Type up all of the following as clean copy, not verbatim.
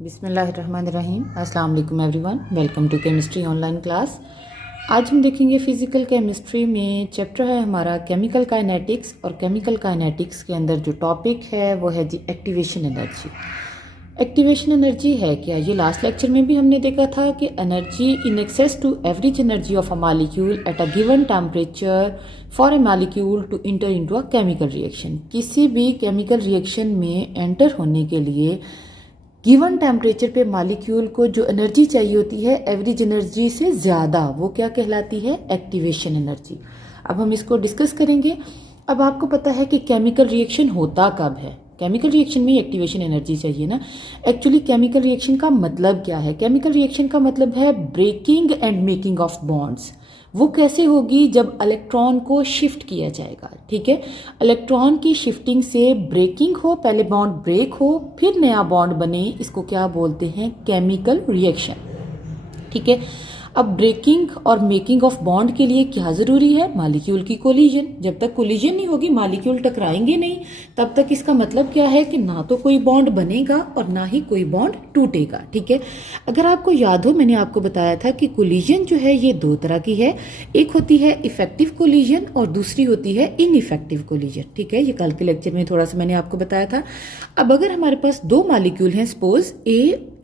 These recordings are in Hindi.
बिस्मिल्लाहिर्रहमानिर्रहीम। अस्सलाम वालेकुम everyone, welcome to chemistry online class. आज हम देखेंगे फिज़िकल केमिस्ट्री में चैप्टर है हमारा केमिकल काइनेटिक्स, और केमिकल काइनेटिक्स के अंदर जो टॉपिक है वो है जी एक्टिवेशन एनर्जी। एक्टिवेशन एनर्जी है क्या? ये लास्ट लेक्चर में भी हमने देखा था कि energy in excess to average energy of a molecule at a given temperature for a molecule to enter into a chemical reaction. किसी भी केमिकल रिएक्शन में एंटर होने के लिए गिवन टेम्परेचर पे मॉलिक्यूल को जो एनर्जी चाहिए होती है एवरेज एनर्जी से ज़्यादा, वो क्या कहलाती है? Activation energy. अब हम इसको डिस्कस करेंगे। अब आपको पता है कि केमिकल रिएक्शन होता कब है? केमिकल रिएक्शन में एक्टिवेशन एनर्जी चाहिए ना। एक्चुअली केमिकल रिएक्शन का मतलब क्या है? केमिकल रिएक्शन का मतलब है breaking and making of bonds. वो कैसे होगी? जब इलेक्ट्रॉन को शिफ्ट किया जाएगा, ठीक है। इलेक्ट्रॉन की शिफ्टिंग से ब्रेकिंग हो, पहले बॉन्ड ब्रेक हो फिर नया बॉन्ड बने, इसको क्या बोलते हैं? केमिकल रिएक्शन, ठीक है। अब ब्रेकिंग और मेकिंग ऑफ बॉन्ड के लिए क्या जरूरी है? मॉलिक्यूल की कोलिजन। जब तक कोलिजन नहीं होगी, मॉलिक्यूल टकराएंगे नहीं, तब तक इसका मतलब क्या है कि ना तो कोई बॉन्ड बनेगा और ना ही कोई बॉन्ड टूटेगा, ठीक है। अगर आपको याद हो, मैंने आपको बताया था कि कोलिजन जो है ये दो तरह की है। एक होती है इफेक्टिव कोलिजन और दूसरी होती है इनइफेक्टिव कोलिजन, ठीक है। ये कल के लेक्चर में थोड़ा सा मैंने आपको बताया था। अब अगर हमारे पास दो मॉलिक्यूल हैं, सपोज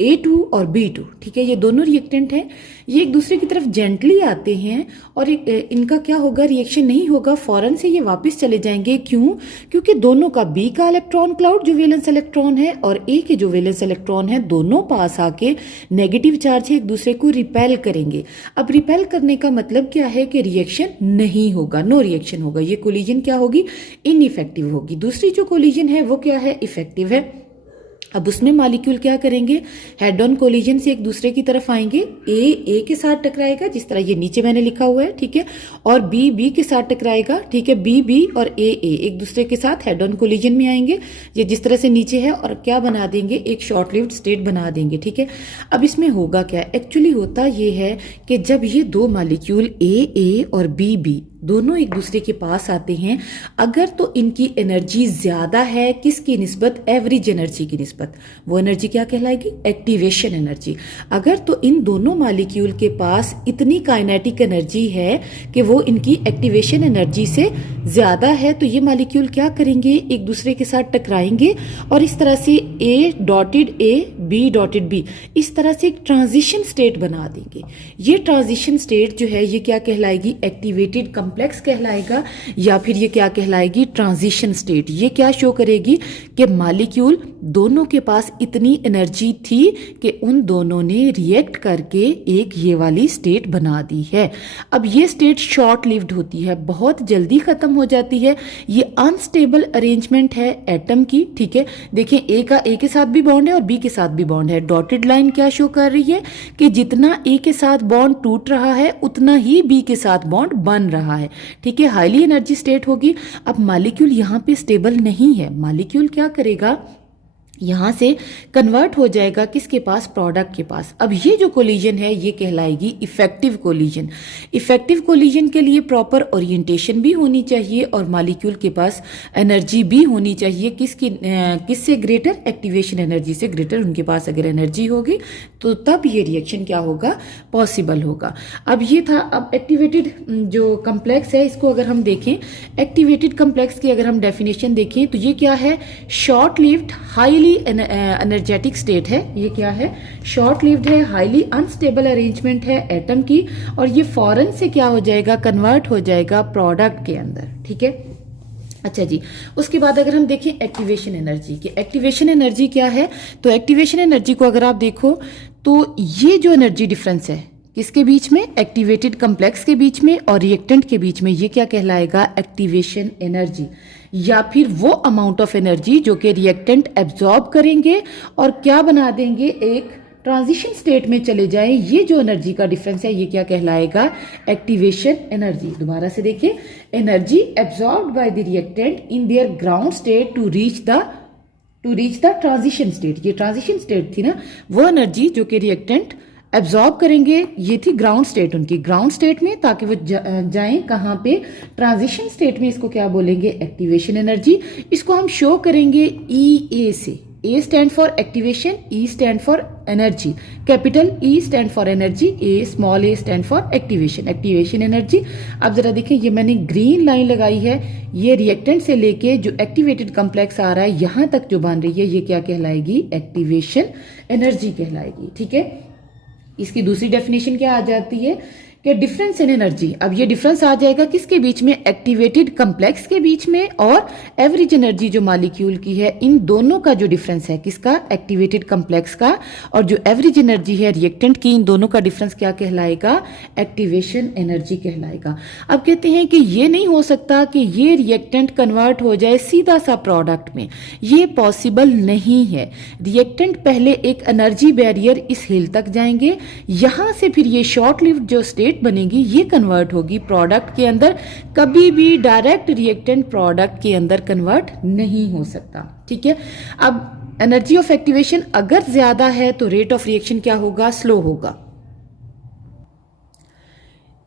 A2 और B2, ठीक है, ये दोनों रिएक्टेंट हैं, ये एक दूसरे की तरफ जेंटली आते हैं और इनका क्या होगा? रिएक्शन नहीं होगा, फौरन से ये वापस चले जाएंगे। क्यों? क्योंकि दोनों का B का इलेक्ट्रॉन क्लाउड जो वैलेंस इलेक्ट्रॉन है और A के जो वैलेंस इलेक्ट्रॉन है, दोनों पास आके नेगेटिव चार्ज है, एक दूसरे को रिपेल करेंगे। अब रिपेल करने का मतलब क्या है? कि रिएक्शन नहीं होगा, नो रिएक्शन होगा। ये कोलिजन क्या होगी? इनइफेक्टिव होगी। दूसरी जो कोलिजन है वो क्या है? इफेक्टिव है। अब उसमें मॉलिक्यूल क्या करेंगे? हेड ऑन कोलिजन से एक दूसरे की तरफ आएंगे। ए के साथ टकराएगा, जिस तरह ये नीचे मैंने लिखा हुआ है, ठीक है, और बी के साथ टकराएगा, ठीक है। बी और ए एक दूसरे के साथ हेड ऑन कोलिजन में आएंगे, ये जिस तरह से नीचे है, और क्या बना देंगे? एक शॉर्ट लिव्ड स्टेट बना देंगे, ठीक है। अब इसमें होगा क्या? एक्चुअली होता ये है कि जब ये दो मॉलिक्यूल ए और बी दोनों एक दूसरे के पास आते हैं, अगर तो इनकी एनर्जी ज्यादा है किसकी निस्बत? एवरेज एनर्जी की निस्बत। वो एनर्जी क्या कहलाएगी? Activation energy. अगर तो इन दोनों मॉलिक्यूल के पास इतनी काइनेटिक एनर्जी है कि वो इनकी एक्टिवेशन एनर्जी से ज्यादा है, तो ये मॉलिक्यूल क्या करेंगे? एक दूसरे के साथ टकराएंगे और इस तरह से A dotted A, B dotted B, इस तरह से एक ट्रांजिशन स्टेट बना देंगे। ये ट्रांजिशन स्टेट जो है ये क्या कहलाएगी? एक्टिवेटेड कॉम्प्लेक्स कहलाएगा, या फिर ये क्या कहलाएगी? Transition state. ये क्या शो करेगी कि मॉलिक्यूल दोनों के पास इतनी एनर्जी थी कि उन दोनों ने रिएक्ट करके एक ये वाली स्टेट बना दी है। अब ये स्टेट शॉर्ट लिव्ड होती है, बहुत जल्दी खत्म हो जाती है। ये अनस्टेबल अरेंजमेंट है एटम की, ठीक है। देखिए ए के साथ भी बॉन्ड है और बी के साथ भी बॉन्ड है। डॉटेड लाइन क्या शो कर रही है? कि जितना ए के साथ बॉन्ड टूट रहा है उतना ही बी के साथ बॉन्ड बन रहा है, ठीक है। हाईली एनर्जी स्टेट होगी। अब मॉलिक्यूल यहाँ पे स्टेबल नहीं है, मॉलिक्यूल क्या करेगा? यहां से कन्वर्ट हो जाएगा किसके पास? प्रोडक्ट के पास। अब ये जो कोलिजन है ये कहलाएगी इफेक्टिव कोलिजन। इफेक्टिव कोलिजन के लिए प्रॉपर ओरिएंटेशन भी होनी चाहिए और मॉलिक्यूल के पास एनर्जी भी होनी चाहिए। किससे ग्रेटर? एक्टिवेशन एनर्जी से ग्रेटर। उनके पास अगर एनर्जी होगी तो तब ये रिएक्शन क्या होगा? पॉसिबल होगा। अब ये था। अब एक्टिवेटेड जो कम्प्लेक्स है इसको अगर हम देखें, एक्टिवेटेड कम्प्लेक्स की अगर हम डेफिनेशन देखें तो ये क्या है? Short lived highly energetic state है। ये क्या है? शॉर्ट लिव्ड है, हाईली अनस्टेबल अरेंजमेंट है एटम की, और ये फौरन से क्या हो जाएगा? कन्वर्ट हो जाएगा प्रोडक्ट के अंदर, ठीक है। अच्छा जी, उसके बाद अगर हम देखें एक्टिवेशन एनर्जी की, एक्टिवेशन एनर्जी क्या है? तो एक्टिवेशन एनर्जी को अगर आप देखो तो ये जो एनर्जी डिफरेंस है किसके बीच में? एक्टिवेटेड कम्प्लेक्स के बीच में और रिएक्टेंट के बीच में, ये क्या कहलाएगा? एक्टिवेशन एनर्जी, या फिर वो अमाउंट ऑफ एनर्जी जो कि रिएक्टेंट एब्जॉर्ब करेंगे और क्या बना देंगे? एक ट्रांजिशन स्टेट में चले जाएं। ये जो एनर्जी का डिफरेंस है ये क्या कहलाएगा? Activation energy. दोबारा से देखिए, energy absorbed by the reactant in their ground state to reach the transition state. ये ट्रांजिशन स्टेट थी ना, वो एनर्जी जो कि रिएक्टेंट एब्जॉर्ब करेंगे, ये थी ग्राउंड स्टेट उनकी, ग्राउंड स्टेट में, ताकि वो जाएं कहाँ पे? ट्रांजिशन स्टेट में। इसको क्या बोलेंगे? Activation energy. इसको हम शो करेंगे ई ए से। A stand for activation, E stand for energy, capital E stand for energy, A small A stand for activation, activation energy. अब जरा देखिए, ये मैंने ग्रीन लाइन लगाई है, ये रिएक्टेंट से लेके जो एक्टिवेटेड कॉम्प्लेक्स आ रहा है यहां तक जो बन रही है, ये क्या कहलाएगी? एक्टिवेशन एनर्जी कहलाएगी। ठीक है, इसकी दूसरी डेफिनेशन क्या आ जाती है कि डिफरेंस इन एनर्जी। अब ये डिफरेंस आ जाएगा किसके बीच में? एक्टिवेटेड कॉम्प्लेक्स के बीच में और एवरेज एनर्जी जो मॉलिक्यूल की है, इन दोनों का जो डिफरेंस है, किसका? एक्टिवेटेड कॉम्प्लेक्स का, और जो एवरेज एनर्जी है रिएक्टेंट की, इन दोनों का डिफरेंस क्या कहलाएगा? एक्टिवेशन एनर्जी कहलाएगा। अब कहते हैं कि ये नहीं हो सकता कि ये रिएक्टेंट कन्वर्ट हो जाए सीधा सा प्रोडक्ट में, ये पॉसिबल नहीं है। रिएक्टेंट पहले एक एनर्जी बैरियर इस हिल तक जाएंगे, यहां से फिर ये शॉर्ट लिव्ड जो स्टेट बनेगी ये कन्वर्ट होगी प्रोडक्ट के अंदर। कभी भी डायरेक्ट रिएक्टेंट प्रोडक्ट के अंदर कन्वर्ट नहीं हो सकता। ठीक है, अब एनर्जी ऑफ एक्टिवेशन अगर ज्यादा है तो रेट ऑफ रिएक्शन क्या होगा? स्लो होगा।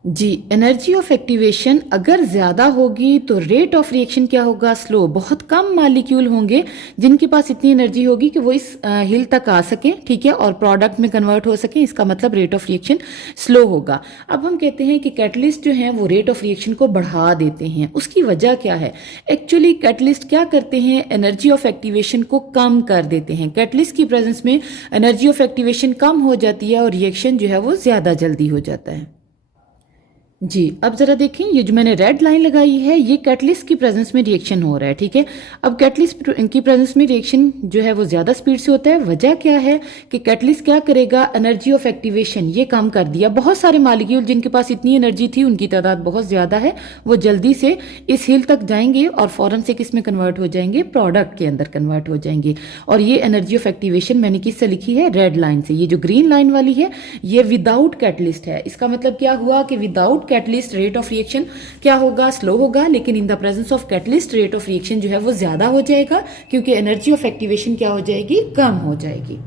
जी, एनर्जी ऑफ एक्टिवेशन अगर ज्यादा होगी तो रेट ऑफ रिएक्शन क्या होगा? स्लो। बहुत कम मॉलिक्यूल होंगे जिनके पास इतनी एनर्जी होगी कि वो इस हिल तक आ सकें, ठीक है, और प्रोडक्ट में कन्वर्ट हो सकें। इसका मतलब रेट ऑफ रिएक्शन स्लो होगा। अब हम कहते हैं कि कैटलिस्ट जो है वो रेट ऑफ रिएक्शन को बढ़ा देते हैं। उसकी वजह क्या है? एक्चुअली कैटलिस्ट क्या करते हैं? एनर्जी ऑफ एक्टिवेशन को कम कर देते हैं। कैटलिस्ट की प्रेजेंस में एनर्जी ऑफ एक्टिवेशन कम हो जाती है और रिएक्शन जो है वो ज्यादा जल्दी हो जाता है। जी, अब जरा देखें, ये जो मैंने रेड लाइन लगाई है ये कैटलिस्ट की प्रेजेंस में रिएक्शन हो रहा है। ठीक है, अब कैटलिस्ट की प्रेजेंस में रिएक्शन जो है वो ज्यादा स्पीड से होता है। वजह क्या है कि कैटलिस्ट क्या करेगा? एनर्जी ऑफ एक्टिवेशन ये कम कर दिया। बहुत सारे मॉलिक्यूल जिनके पास इतनी एनर्जी थी, उनकी तादाद बहुत ज्यादा है, वो जल्दी से इस हिल तक जाएंगे और फौरन से किस में कन्वर्ट हो जाएंगे? प्रोडक्ट के अंदर कन्वर्ट हो जाएंगे। और ये एनर्जी ऑफ एक्टिवेशन मैंने किससे लिखी है? रेड लाइन से। ये जो ग्रीन लाइन वाली है ये विदाउट कैटलिस्ट है। इसका मतलब क्या हुआ कि without catalyst rate of reaction क्या होगा? स्लो होगा, लेकिन in the presence of catalyst rate of reaction जो है वो ज्यादा हो जाएगा, क्योंकि एनर्जी ऑफ एक्टिवेशन क्या हो जाएगी? कम हो जाएगी।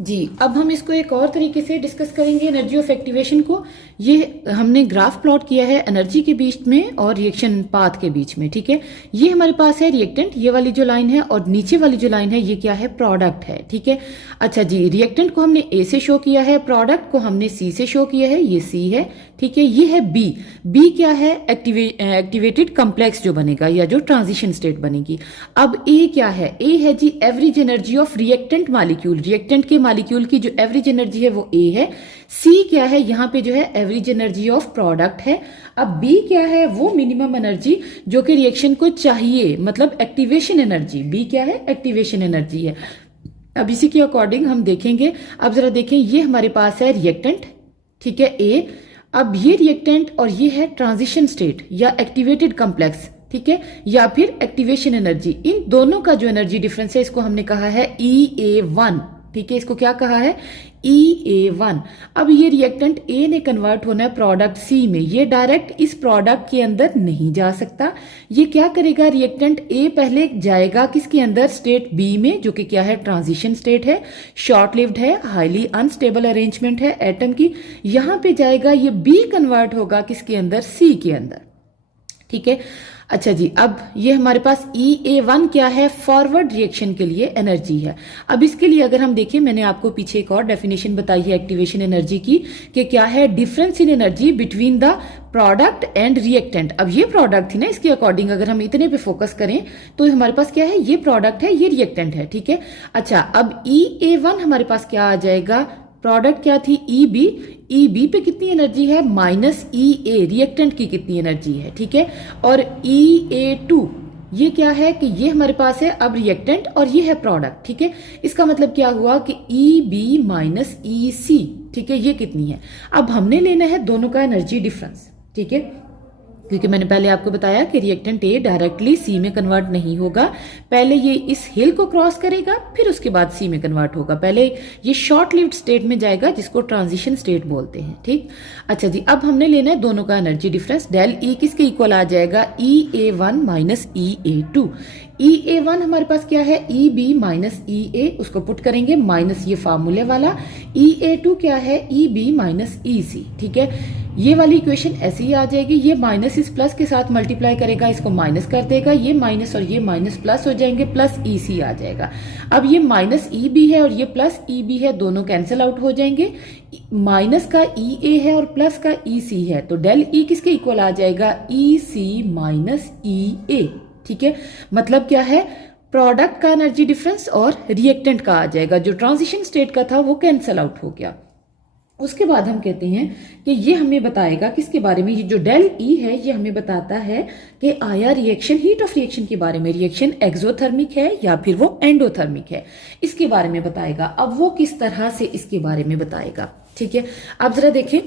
जी, अब हम इसको एक और तरीके से डिस्कस करेंगे एनर्जी ऑफ एक्टिवेशन को। ये हमने ग्राफ प्लॉट किया है एनर्जी के बीच में और रिएक्शन पाथ के बीच में। ठीक है, ये हमारे पास है रिएक्टेंट, ये वाली जो लाइन है, और नीचे वाली जो लाइन है ये क्या है? प्रोडक्ट है। ठीक है, अच्छा जी, रिएक्टेंट को हमने ए से शो किया है, प्रोडक्ट को हमने सी से शो किया है, ये सी है। ठीक है, ये है बी। बी क्या है? एक्टिवेटेड कॉम्प्लेक्स जो बनेगा या जो ट्रांजिशन स्टेट बनेगी। अब ए क्या है? ए है जी average energy of reactant molecule. Reactant के मॉलिक्यूल की जो एवरेज एनर्जी है वो ए है। सी क्या है? यहाँ पे जो है एवरेज एनर्जी ऑफ प्रोडक्ट है। अब बी क्या है? वो मिनिमम एनर्जी जो कि रिएक्शन को चाहिए, मतलब एक्टिवेशन एनर्जी। बी क्या है? एक्टिवेशन एनर्जी है। अब इसी के अकॉर्डिंग हम देखेंगे। अब जरा देखें, ये हमारे पास है रिएक्टेंट, ठीक है, ए। अब ये रिएक्टेंट और ये है ट्रांजिशन स्टेट या एक्टिवेटेड कॉम्प्लेक्स, ठीक है, या फिर एक्टिवेशन एनर्जी। इन दोनों का जो एनर्जी डिफरेंस है इसको हमने कहा है EA1। ठीक है, इसको क्या कहा है? EA1। अब ये रिएक्टेंट ए ने कन्वर्ट होना है प्रोडक्ट सी में। ये डायरेक्ट इस प्रोडक्ट के अंदर नहीं जा सकता। ये क्या करेगा? रिएक्टेंट ए पहले जाएगा किसके अंदर? स्टेट बी में, जो कि क्या है? ट्रांजिशन स्टेट है, शॉर्ट लिव्ड है, हाईली अनस्टेबल अरेंजमेंट है एटम की। यहां पे जाएगा, ये बी कन्वर्ट होगा किसके अंदर? सी के अंदर। ठीक है, अच्छा जी, अब ये हमारे पास EA1 क्या है? फॉरवर्ड रिएक्शन के लिए एनर्जी है। अब इसके लिए अगर हम देखें, मैंने आपको पीछे एक और डेफिनेशन बताई है एक्टिवेशन एनर्जी की, कि क्या है? Difference in energy between the product and reactant. अब ये प्रोडक्ट थी ना, इसके अकॉर्डिंग अगर हम इतने पे फोकस करें तो हमारे पास क्या है? ये प्रोडक्ट है, ये रिएक्टेंट है। ठीक है, अच्छा, अब EA1 हमारे पास क्या आ जाएगा? प्रोडक्ट क्या थी? EB। EB पे कितनी एनर्जी है? -EA। रिएक्टेंट की कितनी एनर्जी है? ठीक है, और EA2 ये क्या है कि ये हमारे पास है अब रिएक्टेंट और ये है प्रोडक्ट। ठीक है, इसका मतलब क्या हुआ कि EB माइनस EC। ठीक है, ये कितनी है? अब हमने लेना है दोनों का एनर्जी डिफरेंस। ठीक है, क्योंकि मैंने पहले आपको बताया कि रिएक्टेंट ए डायरेक्टली सी में कन्वर्ट नहीं होगा। पहले ये इस हिल को क्रॉस करेगा, फिर उसके बाद सी में कन्वर्ट होगा। पहले ये शॉर्ट लिव्ड स्टेट में जाएगा, जिसको ट्रांजिशन स्टेट बोलते हैं। ठीक, अच्छा जी, अब हमने लेना है दोनों का एनर्जी डिफरेंस। डेल ई किसके इक्वल आ जाएगा? EA1 minus EA2। EA1 हमारे पास क्या है? EB माइनस EA, उसको पुट करेंगे माइनस ये फार्मूले वाला। EA2 क्या है? EB minus EC। ठीक है, ये वाली इक्वेशन ऐसे ही आ जाएगी, ये माइनस इस प्लस के साथ मल्टीप्लाई करेगा, इसको माइनस कर देगा, ये माइनस और ये माइनस प्लस हो जाएंगे, प्लस ई सी आ जाएगा। अब ये माइनस ई बी है और ये प्लस ई बी है, दोनों कैंसिल आउट हो जाएंगे। माइनस का ई ए है और प्लस का ई सी है, तो डेल ई किसके इक्वल आ जाएगा, ई सी माइनस ई ए। ठीक है, मतलब क्या है, प्रोडक्ट का एनर्जी डिफरेंस और रिएक्टेंट का आ जाएगा, जो ट्रांजिशन स्टेट का था वो कैंसिल आउट हो गया। उसके बाद हम कहते हैं कि ये हमें बताएगा किसके बारे में, ये जो डेल ई है ये हमें बताता है कि आया रिएक्शन, हीट ऑफ रिएक्शन के बारे में, रिएक्शन एक्सोथर्मिक है या फिर वो एंडोथर्मिक है, इसके बारे में बताएगा। अब वो किस तरह से इसके बारे में बताएगा। ठीक है, अब जरा देखें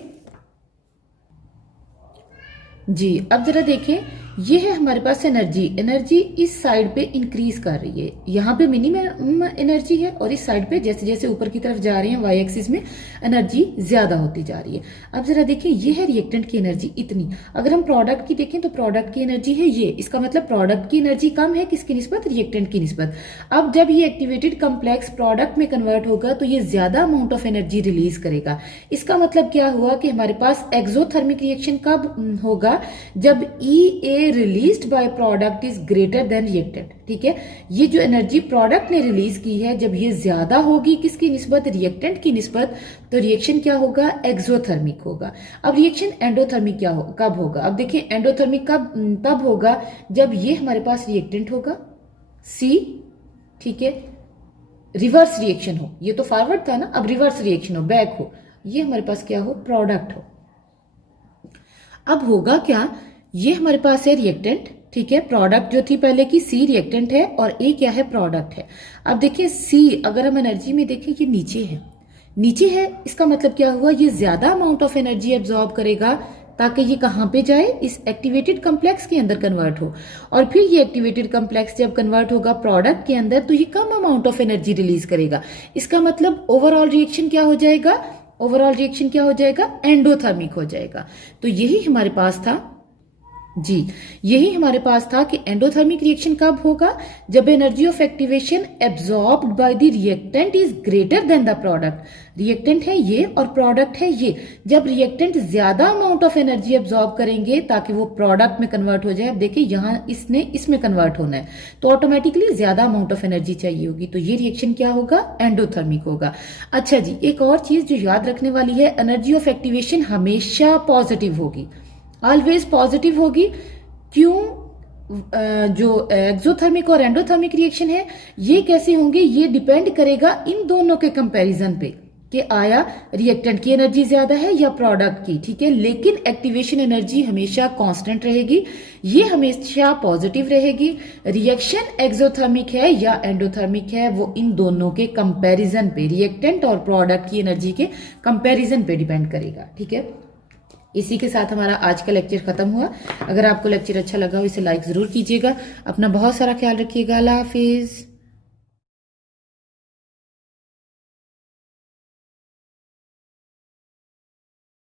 जी, अब जरा देखें, ये है हमारे पास एनर्जी, एनर्जी इस साइड पे इंक्रीज कर रही है, यहाँ पे मिनिमम एनर्जी है और इस साइड पे जैसे जैसे ऊपर की तरफ जा रहे हैं वाई एक्सिस में एनर्जी ज्यादा होती जा रही है। अब जरा देखें, ये है रिएक्टेंट की एनर्जी इतनी, अगर हम प्रोडक्ट की देखें तो प्रोडक्ट की एनर्जी है ये, इसका मतलब प्रोडक्ट की एनर्जी कम है किसकी निस्बत, रिएक्टेंट की निस्बत। अब जब ये एक्टिवेटेड कम्प्लेक्स प्रोडक्ट में कन्वर्ट होगा तो ये ज्यादा अमाउंट ऑफ एनर्जी रिलीज करेगा। इसका मतलब क्या हुआ कि हमारे पास एक्सोथर्मिक रिएक्शन कब होगा, जब E A released by product is greater than reactant. ठीक है, ये जो एनर्जी प्रोडक्ट ने रिलीज की है जब ये ज्यादा होगी किसकी निस्बत, रिएक्टेंट की निस्बत, तो रिएक्शन क्या होगा, एक्सोथर्मिक होगा। अब रिएक्शन एंडोथर्मिक कब होगा, अब देखिए एंडोथर्मिक तब होगा जब ये हमारे पास रिएक्टेंट होगा सी, ठीक है, रिवर्स रिएक्शन हो, ये तो फॉरवर्ड था ना, अब रिवर्स रिएक्शन हो, बैक हो, ये हमारे पास क्या हो, प्रोडक्ट हो। अब होगा क्या, ये हमारे पास है रिएक्टेंट, ठीक है, प्रोडक्ट जो थी पहले की सी रिएक्टेंट है और ए क्या है, प्रोडक्ट है। अब देखिए सी, अगर हम एनर्जी में देखें ये नीचे है, नीचे है, इसका मतलब क्या हुआ, ये ज्यादा अमाउंट ऑफ एनर्जी एब्जॉर्ब करेगा ताकि ये कहां पे जाए, इस एक्टिवेटेड कम्प्लेक्स के अंदर कन्वर्ट हो, और फिर ये एक्टिवेटेड कम्प्लेक्स जब कन्वर्ट होगा प्रोडक्ट के अंदर तो ये कम अमाउंट ऑफ एनर्जी रिलीज करेगा। इसका मतलब ओवरऑल रिएक्शन क्या हो जाएगा, ओवरऑल रिएक्शन क्या हो जाएगा, एंडोथर्मिक हो जाएगा। तो यही हमारे पास था जी, यही हमारे पास था कि एंडोथर्मिक रिएक्शन कब होगा, जब energy of activation absorbed by the reactant is greater then the product. Reactant है ये और प्रोडक्ट है ये, जब रिएक्टेंट ज्यादा अमाउंट ऑफ एनर्जी एब्जॉर्ब करेंगे ताकि वो प्रोडक्ट में कन्वर्ट हो जाए। अब देखिए यहाँ इसने इसमें कन्वर्ट होना है तो ऑटोमेटिकली ज्यादा अमाउंट ऑफ एनर्जी चाहिए होगी, तो ये रिएक्शन क्या होगा, एंडोथर्मिक होगा। अच्छा जी, एक और चीज जो याद रखने वाली है, एनर्जी ऑफ एक्टिवेशन हमेशा पॉजिटिव होगी, ऑलवेज पॉजिटिव होगी। क्यों, जो एक्सोथर्मिक और एंडोथर्मिक रिएक्शन है ये कैसे होंगे, ये डिपेंड करेगा इन दोनों के कंपैरिजन पे कि आया रिएक्टेंट की एनर्जी ज्यादा है या प्रोडक्ट की। ठीक है, लेकिन एक्टिवेशन एनर्जी हमेशा कांस्टेंट रहेगी, ये हमेशा पॉजिटिव रहेगी। रिएक्शन एक्सोथर्मिक है या एंडोथर्मिक है वो इन दोनों के कंपैरिजन पे, रिएक्टेंट और प्रोडक्ट की एनर्जी के कंपैरिजन पे डिपेंड करेगा। ठीक है, इसी के साथ हमारा आज का लेक्चर खत्म हुआ। अगर आपको लेक्चर अच्छा लगा हो इसे लाइक जरूर कीजिएगा। अपना बहुत सारा ख्याल रखिएगा। अल्लाह हाफिज।